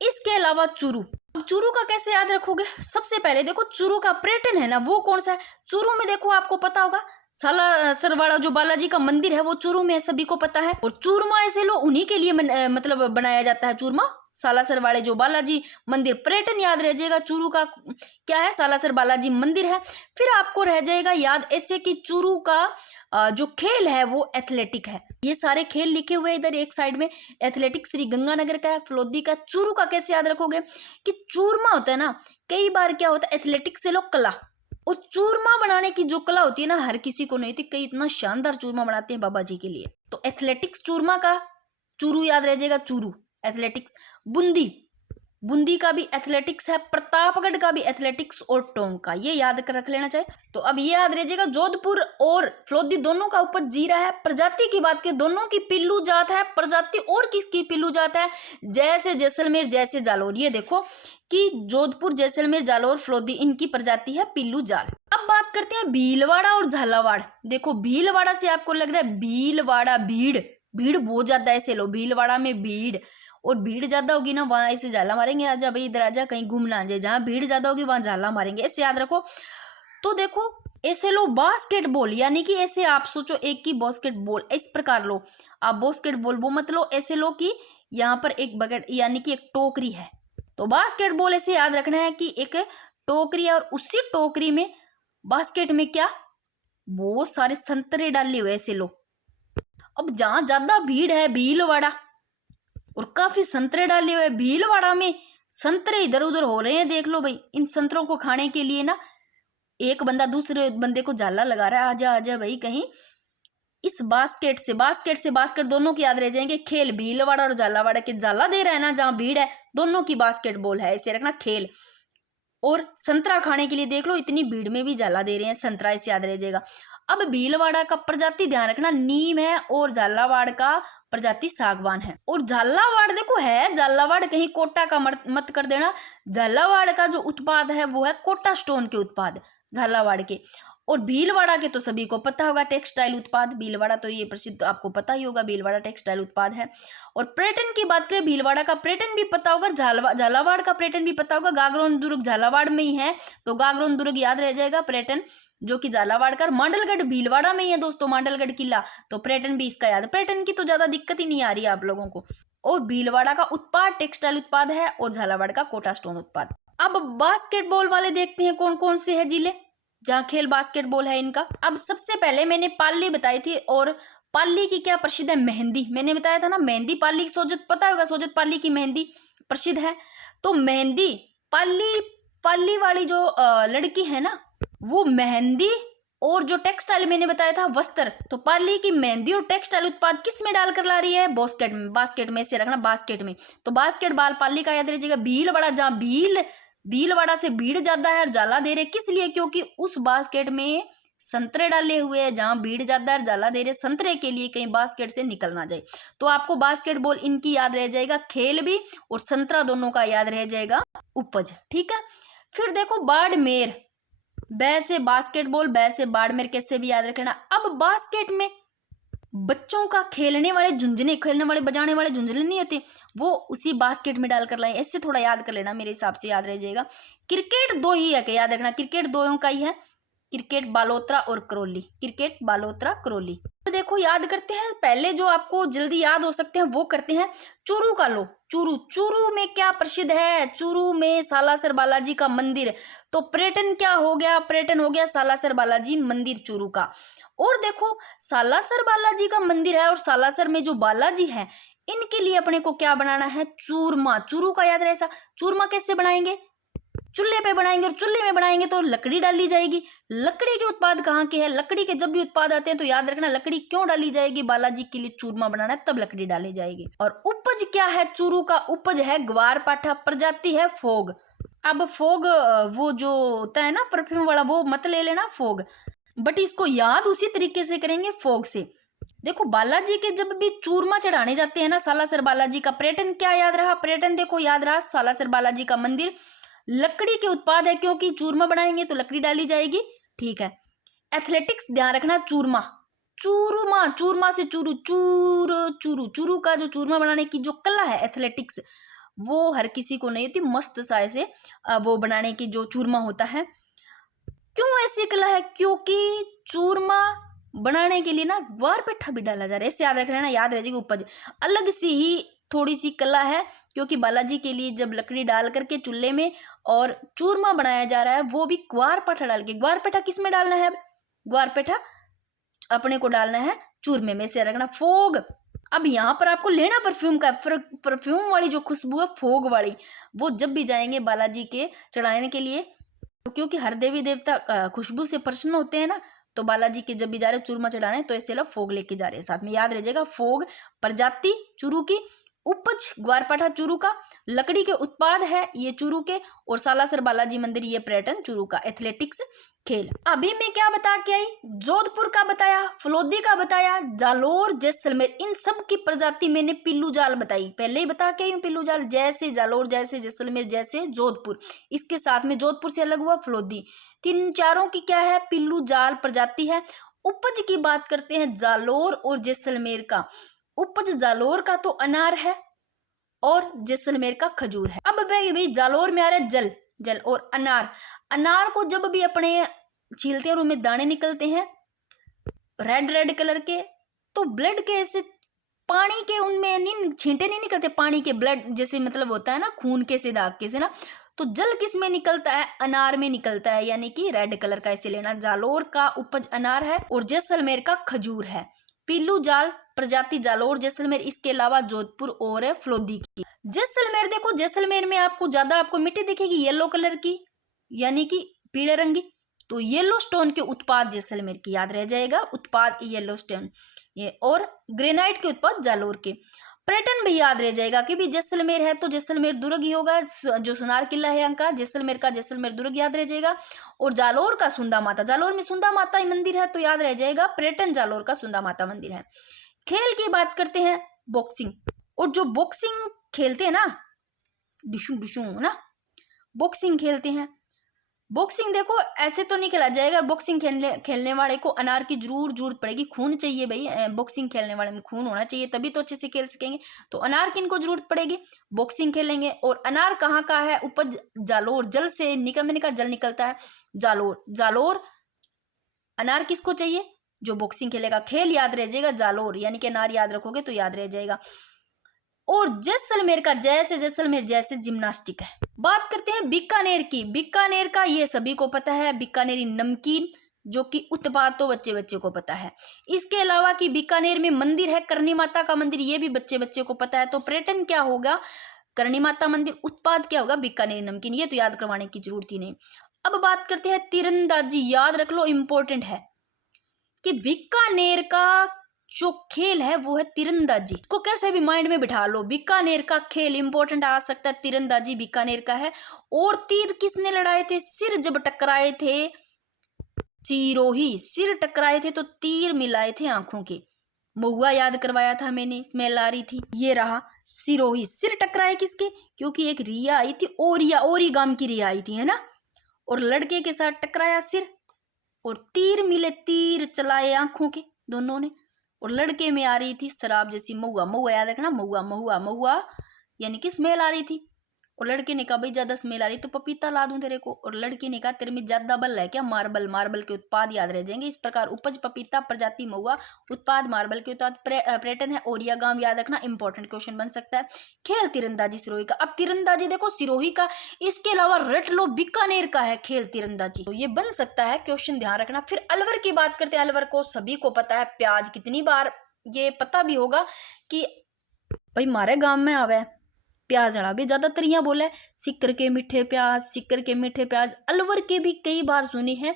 इसके अलावा चूरू, चूरू का कैसे याद रखोगे, सबसे पहले देखो चूरू का पर्यटन है ना वो कौन सा है, चूरू में देखो आपको पता होगा सालासर वाला जो बालाजी का मंदिर है वो चूरू में है, सभी को पता है। और चूरमा ऐसे लो उन्हीं के लिए मतलब बनाया जाता है चूरमा, सालासर वाले जो बालाजी मंदिर, पर्यटन याद रह जाएगा चूरू का क्या है, सालासर बालाजी मंदिर है। फिर आपको रह जाएगा याद ऐसे कि चूरू का जो खेल है वो एथलेटिक है। ये सारे खेल लिखे हुए इधर एक साइड में, एथलेटिक श्री गंगानगर का है, फलोदी का। चूरू का कैसे याद रखोगे कि चूरमा होता है ना, कई बार क्या होता है एथलेटिक से लोग कला, और चूरमा बनाने की जो कला होती है ना हर किसी को नहीं होती, कई इतना शानदार चूरमा बनाते हैं बाबा जी के लिए, तो एथलेटिक्स चूरमा का चूरू याद रह जाएगा, चूरू एथलेटिक्स। बूंदी, बूंदी का भी एथलेटिक्स है, प्रतापगढ़ का भी एथलेटिक्स और टोंक का, ये याद कर रख लेना चाहिए। तो अब ये याद रह जाएगा जोधपुर और फलोदी दोनों का उपज जीरा है। प्रजाति की बात करें दोनों की पिल्लू जात है, प्रजाति और किसकी पिल्लू जात है, जैसे जैसलमेर जैसे जालोर। ये देखो कि जोधपुर जैसलमेर जालोर फलोदी इनकी प्रजाति है पिल्लू जाल। अब बात करते हैं भीलवाड़ा और झालावाड़। देखो भीलवाड़ा से आपको लग रहा है भीलवाड़ा भीड़, भीड़ बहुत ज्यादा है, ऐसे लो भीलवाड़ा में भीड़, और भीड़ ज्यादा होगी ना वहां ऐसे झाला मारेंगे, आजा भाई इधर आजा कहीं घूमना आ जाए, जहां भीड़ ज्यादा होगी वहां झाला मारेंगे, ऐसे याद रखो। तो देखो ऐसे लो बास्केटबॉल, यानी कि ऐसे आप सोचो एक की बास्केटबॉल, इस प्रकार लो आप बास्केटबॉल, वो मत लो, ऐसे लो कि यहाँ पर एक बकेट यानी कि एक टोकरी है, तो बास्केटबॉल ऐसे याद रखना है कि एक टोकरी है और उसी टोकरी में बास्केट में क्या बहुत सारे संतरे डाले हुए, ऐसे लो। अब जहां ज्यादा भीड़ है भीलवाड़ा और काफी संतरे डाले हुए, भीलवाड़ा में संतरे इधर उधर हो रहे हैं, देख लो भाई। इन संतरों को खाने के लिए ना एक बंदा दूसरे बंदे को जाला लगा रहा है, आजा आजा भाई कहीं इस बास्केट से बास्केट दोनों की याद रह जाएंगे। खेल भीलवाड़ा और झालावाड़ा के, जाला दे रहा है ना जहां भीड़ है, दोनों की बास्केटबॉल है, ऐसे रखना खेल। और संतरा खाने के लिए देख लो इतनी भीड़ में भी जाला दे रहे हैं, संतरा ऐसे याद रह जाएगा। अब भीलवाड़ा का प्रजाति ध्यान रखना नीम है और झालावाड़ का प्रजाति सागवान है। और झालावाड़ देखो है झालावाड़, कहीं कोटा का मत कर देना, झालावाड़ का जो उत्पाद है वो है कोटा स्टोन के उत्पाद झालावाड़ के। और भीलवाड़ा के तो सभी को पता होगा टेक्सटाइल उत्पाद, भीलवाड़ा तो ये प्रसिद्ध आपको पता ही होगा, भीलवाड़ा टेक्सटाइल उत्पाद है। और पर्यटन की बात करें भीलवाड़ा का पर्यटन भी पता होगा, झालावाड़ का पर्यटन भी पता होगा, गागरोन दुर्ग झालावाड़ में ही है, तो गागरोन दुर्ग याद रह जाएगा पर्यटन जो कि झालावाड़ का। मांडलगढ़ भीलवाड़ा में ही है दोस्तों, मांडलगढ़ किला, तो पर्यटन भी इसका याद, पर्यटन की तो ज्यादा दिक्कत ही नहीं आ रही है आप लोगों को। और भीलवाड़ा का उत्पाद टेक्सटाइल उत्पाद है और झालावाड़ का कोटा स्टोन उत्पाद। अब बास्केटबॉल वाले देखते हैं कौन कौन से है जिले जहाँ खेल बास्केटबॉल है इनका। अब सबसे पहले मैंने पाली बताई थी, और पाली की क्या प्रसिद्ध है, मेहंदी, मैंने बताया था ना मेहंदी, पाली सोजत पता होगा, सोजत पाली की मेहंदी प्रसिद्ध है। तो मेहंदी पाली वाली जो लड़की है ना वो मेहंदी, और जो टेक्सटाइल मैंने बताया था वस्त्र, तो पाली की मेहंदी और टेक्सटाइल उत्पाद किस में डालकर ला रही है, बास्केट में से रखना, बास्केट में। तो बास्केटबॉल पाली का याद रखिएगा। भीलवाड़ा जहाँ भील भीलवाड़ा से भीड़ ज्यादा है और जाला दे रहे, किस लिए? क्योंकि उस बास्केट में संतरे डाले हुए हैं, जहां भीड़ ज्यादा है जाला दे रहे संतरे के लिए, कहीं बास्केट से निकल ना जाए। तो आपको बास्केटबॉल इनकी याद रह जाएगा, खेल भी, और संतरा दोनों का याद रह जाएगा उपज। ठीक है, फिर देखो बाड़मेर, बै से बास्केटबॉल, बै से बाड़मेर, कैसे भी याद रखना। अब बास्केट में बच्चों का खेलने वाले झुंझुने, खेलने वाले बजाने वाले झुंझुने नहीं होते, वो उसी बास्केट में डालकर लाए, ऐसे थोड़ा याद कर लेना, मेरे हिसाब से याद रह जाएगा। क्रिकेट दो ही है, क्या याद रखना, क्रिकेट दो का ही है, क्रिकेट बालोतरा और करौली, क्रिकेट बालोतरा करौली। तो देखो याद करते हैं, पहले जो आपको जल्दी याद हो सकते हैं वो करते हैं। चूरू का लो, चूरू, चूरू में क्या प्रसिद्ध है? चूरू में सालासर बालाजी का मंदिर। तो पर्यटन क्या हो गया? पर्यटन हो गया सालासर बालाजी मंदिर चूरू का। और देखो सालासर बालाजी का मंदिर है और सालासर में जो बालाजी है, इनके लिए अपने को क्या बनाना है? चूरमा। चूरू का याद रहे। चूरमा कैसे बनाएंगे? चूल्हे पे बनाएंगे, और चूल्हे में बनाएंगे तो लकड़ी डाली जाएगी। लकड़ी के उत्पाद कहाँ के हैं? लकड़ी के जब भी उत्पाद आते हैं तो याद रखना लकड़ी क्यों डाली जाएगी? बालाजी के लिए चूरमा बनाना है तब लकड़ी डाली जाएगी। और उपज क्या है चूरू का? उपज है ग्वारपाठा, प्रजाति है फोग। अब फोग वो जो होता है ना परफ्यूम वाला, वो मत ले लेना फोग, बट इसको याद उसी तरीके से करेंगे फोग से। देखो बालाजी के जब भी चूरमा चढ़ाने जाते हैं ना, सालासर बालाजी का पर्यटन क्या याद रहा? पर्यटन देखो याद रहा सालासर बालाजी का मंदिर, लकड़ी के उत्पाद है, क्योंकि चूरमा बनाएंगे तो लकड़ी डाली जाएगी। ठीक है, एथलेटिक्स ध्यान रखना, चूरमा, चूरमा, चूरमा से चूरू, चूरू, चूरू का जो चूरमा बनाने की जो कला है एथलेटिक्स, वो हर किसी को नहीं होती। मस्त सा ऐसे वो बनाने की जो चूरमा होता है, क्यों ऐसी कला है? क्योंकि चूरमा बनाने के लिए ना ग्वारपेठा भी डाला जा रहा है, इससे याद रखना, याद रह जाएगी। उपज अलग सी ही थोड़ी सी कला है, क्योंकि बालाजी के लिए जब लकड़ी डाल करके चूल्हे में और चूरमा बनाया जा रहा है, वो भी ग्वारपेठा डाल के। ग्वारपेठा किस में डालना है? ग्वारपेठा अपने को डालना है चूरमे में, से रखना फोग। अब यहाँ पर आपको लेना परफ्यूम का, परफ्यूम वाली जो खुशबू है फोग वाली, वो जब भी जाएंगे बालाजी के चढ़ाने के लिए, तो क्योंकि हर देवी देवता खुशबू से प्रसन्न होते हैं ना, तो बालाजी के जब भी जा रहे चूरमा चढ़ाने तो ऐसे लोग फोग लेके जा रहे हैं साथ में, याद रह जाएगा। फोग प्रजाति चूरू की, उपज ग्वारपाठा चूरू का, लकड़ी के उत्पाद है ये चूरू के, और सालासर बालाजी मंदिर ये पर्यटन चूरू का, एथलेटिक्स खेल। अभी मैं क्या बता के आई? जोधपुर का बताया, फलोदी का बताया, जालोर, जैसलमेर, इन सब की प्रजाति मैंने पिल्लू जाल बताई, पहले ही बता के आई हूँ। पिल्लू जाल जैसे जालोर, जैसे जैसलमेर, जैसे जोधपुर, इसके साथ में जोधपुर से अलग हुआ फलोदी, तीन चारों की क्या है? पिल्लू जाल प्रजाति है। उपज की बात करते हैं जालोर और जैसलमेर का, उपज जालोर का तो अनार है और जैसलमेर का खजूर है। अब भाई जालोर में आ रहा है जल, जल और अनार। अनार को जब भी अपने छीलते हैं और उनमें दाने निकलते हैं रेड रेड कलर के, तो ब्लड के ऐसे पानी के उनमें नहीं, छींटे नहीं निकलते पानी के, ब्लड जैसे मतलब होता है ना खून के से, दाग के से ना, तो जल किस में निकलता है? अनार में निकलता है, यानी कि रेड कलर का, ऐसे लेना। जालोर का उपज अनार है और जैसलमेर का खजूर है। पिल्लू जाल प्रजाति जालोर, जैसलमेर, इसके अलावा जोधपुर और फलोदी की। जैसलमेर देखो, जैसलमेर में आपको ज्यादा आपको मिट्टी दिखेगी येलो कलर की, यानी कि पीले रंग की, तो येलो स्टोन के उत्पाद जैसलमेर की, याद रह जाएगा, उत्पाद येलो स्टोन ये, और ग्रेनाइट के उत्पाद जालोर के। पर्यटन भी याद रह जाएगा कि भी जैसलमेर है तो जैसलमेर दुर्ग ही होगा, जो सुनार किला है अंका जैसलमेर का, जैसलमेर दुर्ग याद रह जाएगा। और जालोर का सुंदा माता, जालोर में सुंदा माता ही मंदिर है तो याद रह जाएगा, पर्यटन जालोर का सुंदा माता मंदिर है। खेल की बात करते हैं, बॉक्सिंग, और जो बॉक्सिंग खेलते हैं ना, डिशू डिशू ना, बॉक्सिंग खेलते हैं। बॉक्सिंग देखो ऐसे तो नहीं खेला जाएगा, बॉक्सिंग खेलने वाले को अनार की जरूरत पड़ेगी, खून चाहिए भाई, बॉक्सिंग खेलने वाले में खून होना चाहिए तभी तो अच्छे से खेल सकेंगे, तो अनार की इनको जरूरत पड़ेगी, बॉक्सिंग खेलेंगे। और अनार कहाँ का है? उपज जालोर, जल से मैंने कहा जल निकलता है, जालोर, जालोर अनार किसको चाहिए? जो बॉक्सिंग खेलेगा। खेल याद रह जाएगा जालोर, यानी कि अनार याद रखोगे तो याद रह जाएगा। और जैसलमेर का जैसे जैसलमेर जैसे जिम्नास्टिक है। बात करते हैं बीकानेर की, बीकानेर का ये सभी को पता है, बीकानेरी नमकीन जो कि उत्पाद तो बच्चे बच्चे को पता है। इसके अलावा कि बीकानेर में मंदिर है करणी माता का मंदिर, ये भी बच्चे बच्चे को पता है। तो पर्यटन क्या होगा? करणी माता मंदिर, उत्पाद क्या होगा? बीकानेरी नमकीन, ये तो याद करवाने की जरूरत ही नहीं। अब बात करते हैं तीरंदाजी, याद रख लो, इंपॉर्टेंट है कि बीकानेर का जो खेल है वो है तीरंदाजी। इसको कैसे भी माइंड में बिठा लो, बीकानेर का खेल इंपॉर्टेंट आ सकता है, तीरंदाजी बीकानेर का है। और तीर किसने लड़ाए थे? सिर जब टकराए थे, सिरोही, सिर टकराए थे तो तीर मिलाए थे आंखों के। महुआ याद करवाया था मैंने, स्मेल आ रही थी, ये रहा सिरोही। सिर टकराए किसके? क्योंकि एक रिया आई थी, ओरिया, ओरी गांव की रिया आई थी, है ना, और लड़के के साथ टकराया सिर, और तीर मिले, तीर चलाए आंखों के दोनों ने, और लड़के में आ रही थी शराब जैसी महुआ। महुआ याद रखना, महुआ महुआ महुआ यानी कि स्मेल आ रही थी। और लड़के ने कहा भाई ज्यादा स्मेल आ रही तो पपीता ला दूं तेरे को। और लड़की ने कहा तेरे में ज्यादा बल है क्या? मार्बल, मार्बल के उत्पाद याद रह जाएंगे। इस प्रकार उपज पपीता, प्रजाति महुआ, उत्पाद मार्बल के उत्पाद, पर्यटन है ओरिया गांव, याद रखना, इंपॉर्टेंट क्वेश्चन बन सकता है। खेल तीरंदाजी सिरोही का। अब तीरंदाजी देखो सिरोही का, इसके अलावा रट लो बीकानेर का है खेल तीरंदाजी, तो ये बन सकता है क्वेश्चन, ध्यान रखना। फिर अलवर की बात करते हैं। अलवर को सभी को पता है, प्याज कितनी बार, ये पता भी होगा कि भाई हमारे गांव में आवे प्याज अड़ा भी ज्यादातर यहाँ बोला है, सिक्कर के मीठे प्याज, सिक्कर के मीठे प्याज। अलवर के भी कई बार सुनी है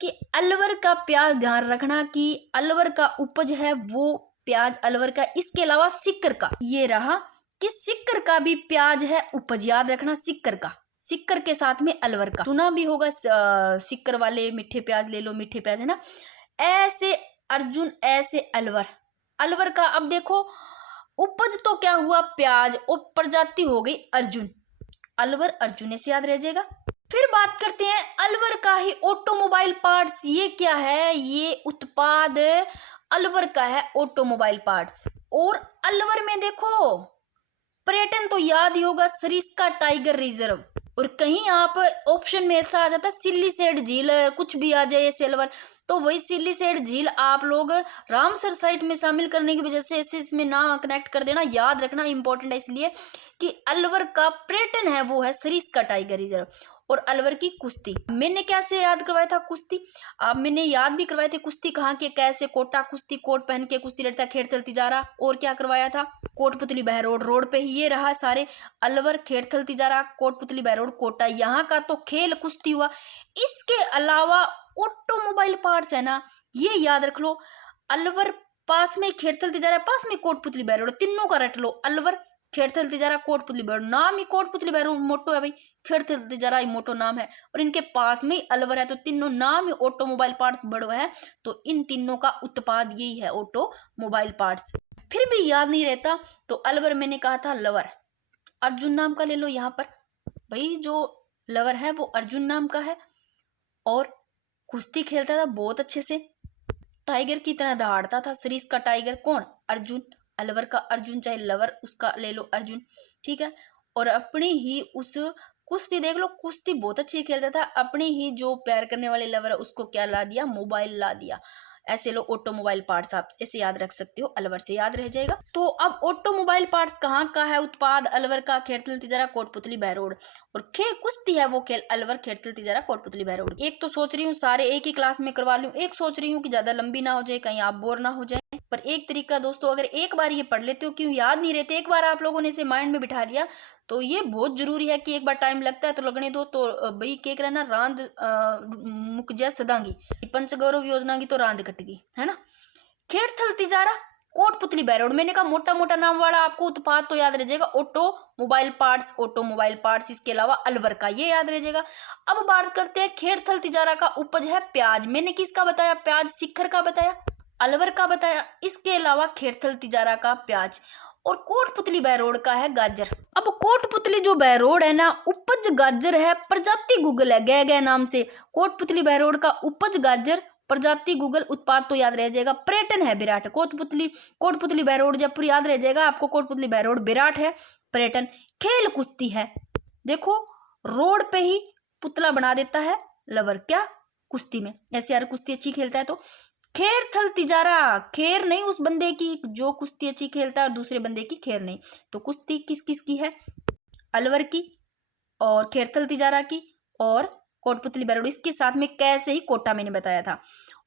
कि अलवर का प्याज, ध्यान रखना कि अलवर का उपज है वो प्याज अलवर का। इसके अलावा सिक्कर का, ये रहा कि सिक्कर का भी प्याज है उपज, याद रखना सिक्कर का, सिक्कर के साथ में अलवर का सुना भी होगा। सिक्कर वाले मीठे प्याज ले लो, मीठे प्याज, है ना। ऐसे अर्जुन, ऐसे अलवर, अलवर का। अब देखो उपज तो क्या हुआ प्याज, और प्रजाति हो गई अर्जुन, अलवर अर्जुन, से याद रह जाएगा। फिर बात करते हैं अलवर का ही ऑटोमोबाइल पार्ट्स। ये क्या है? ये उत्पाद अलवर का है, ऑटोमोबाइल पार्ट्स। और अलवर में देखो पर्यटन तो याद ही होगा, सरिस्का टाइगर रिजर्व। और कहीं आप ऑप्शन में ऐसा आ जाता है सिल्ली सेठ झील, कुछ भी आ जाए ऐसे अलवर, तो वही सिल्ली सेठ झील आप लोग रामसर साइट में शामिल करने की वजह से ऐसे इसमें ना कनेक्ट कर देना, याद रखना, इंपॉर्टेंट है इसलिए कि अलवर का पर्यटन है वो है सरिस्का टाइगर रिजर्व। और अलवर की कुश्ती मैंने कैसे याद करवाया था? कुश्ती आप मैंने याद भी करवाए थे। कुश्ती कहाँ के, कैसे? कोटा कुश्ती, कोट पहन के कुश्ती लड़ता, खेड़ चलती जा रहा। और क्या करवाया था? कोटपुतली बहरोड रोड पे ही, ये रहा सारे अलवर, खेड़ चलती जा रहा, कोटपुतली बहरोड, कोटा, यहाँ का तो खेल कुश्ती हुआ। इसके अलावा ऑटोमोबाइल पार्ट्स है ना, ये याद रख लो। अलवर पास में खेड़ चलती जा रहा है, पास में कोटपुतली बहरोड, तीनों का रट लो। अलवर, खेड़ चलती जा रहा, कोटपुतली बहरोड, नाम ही कोटपुतली बहरोड मोटो है भाई, खेड़ चलती जा रहा मोटो नाम है, और इनके पास में ही अलवर है, तो तीनों नाम ही ऑटोमोबाइल पार्ट्स बड़ो है। तो इन तीनों का उत्पाद यही है, ऑटोमोबाइल पार्ट्स। फिर भी याद नहीं रहता तो अलवर मैंने कहा था लवर, अर्जुन नाम का ले लो यहाँ पर भाई, जो लवर है वो अर्जुन नाम का है। और कुश्ती खेलता था बहुत अच्छे से, टाइगर की तरह दहाड़ता था, सरिस का टाइगर कौन? अर्जुन, अलवर का अर्जुन, चाहे लवर उसका ले लो अर्जुन, ठीक है। और अपनी ही उस कुश्ती देख लो, कुश्ती बहुत अच्छी खेलता था, अपनी ही जो प्यार करने वाले लवर है उसको क्या ला दिया? मोबाइल ला दिया। ऐसे लो ऑटोमोबाइल पार्ट्स, आप ऐसे याद रख सकते हो, अलवर से याद रह जाएगा। तो अब ऑटोमोबाइल पार्ट्स कहाँ का है उत्पाद? अलवर का, खेड़तल तिजारा, कोटपुतली बहरोड। और कुश्ती है वो खेल अलवर, खेड़तल तिजारा, कोटपुतली बहरोड। एक तो सोच रही हूँ सारे एक ही क्लास में करवा लूँ, एक सोच रही हूँ कि ज्यादा लंबी ना हो जाए, कहीं आप बोर ना हो जाए। पर एक तरीका दोस्तों, अगर एक बार ये पढ़ लेते हो, क्यों याद नहीं रहते, एक बार आप लोगों ने इसे माइंड में बिठा लिया तो ये बहुत जरूरी है कि एक बार टाइम लगता है तो लगने दो। तो भाई के रहना रांद मुक जा सदांगी, पंचगौरव योजना की तो रांद कट गई, है ना। खेड़थल तिजारा, कोटपुतली बहरोड, मैंने कहा मोटा मोटा नाम वाला आपको उत्पाद तो याद रह जाएगा, ऑटोमोबाइल पार्ट्स, ऑटोमोबाइल पार्ट्स। इसके अलावा अलवर का ये याद रह जाएगा। अब बात करते हैं खेड़थल तिजारा का उपज है प्याज। मैंने किसका बताया? प्याज सिक्खर का बताया, अलवर का बताया। इसके अलावा खेड़थल तिजारा का प्याज। और कोटपुतली बहरोड का है गाजर। अब कोटपुतली जो बहरोड है ना, उपज गाजर है, प्रजाति गूगल है, गए गए नाम से। कोटपुतली बहरोड का उपज गाजर, प्रजाति गूगल, उत्पाद तो याद रह जाएगा, पर्यटन है विराट। कोटपुतली बहरोड जयपुर याद रह जाएगा आपको, कोटपुतली बहरोड विराट है, पर्यटन। खेल कुश्ती है, देखो रोड पे ही पुतला बना देता है लवर, क्या? कुश्ती में। ऐसे यार कुश्ती अच्छी खेलता है तो। खेड़थल तिजारा, खेर नहीं उस बंदे की जो कुश्ती अच्छी खेलता है और दूसरे बंदे की खेर नहीं। तो कुश्ती किस किस की है? अलवर की, और खेड़थल तिजारा की, और कोटपुतली बरौड़ी, इसके साथ में कैसे ही कोटा मैंने बताया था।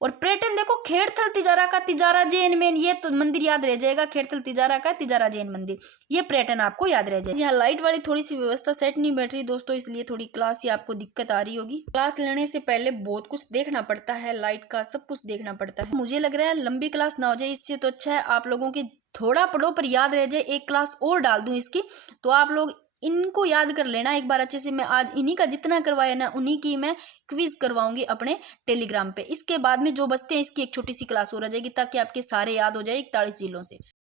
और पर्यटन देखो, खेड़थल तिजारा का तिजारा जैन मेन, ये तो मंदिर याद रह जाएगा, खेड़थल तिजारा का तिजारा जैन मंदिर, ये पर्यटन आपको याद रह जाएगा। यहाँ लाइट वाली थोड़ी सी व्यवस्था सेट नहीं बैठ रही दोस्तों, इसलिए थोड़ी क्लास ही आपको दिक्कत आ रही होगी। क्लास लेने से पहले बहुत कुछ देखना पड़ता है, लाइट का सब कुछ देखना पड़ता है। मुझे लग रहा है लंबी क्लास ना हो जाए, इससे तो अच्छा है आप लोगों की थोड़ा पढ़ो पर याद रह जाए, एक क्लास और डाल दूं इसकी, तो आप लोग इनको याद कर लेना एक बार अच्छे से। मैं आज इन्हीं का जितना करवाया ना, उन्हीं की मैं क्विज करवाऊंगी अपने टेलीग्राम पे। इसके बाद में जो बचते हैं, इसकी एक छोटी सी क्लास हो रह जाएगी, ताकि आपके सारे याद हो जाए 41 जिलों से।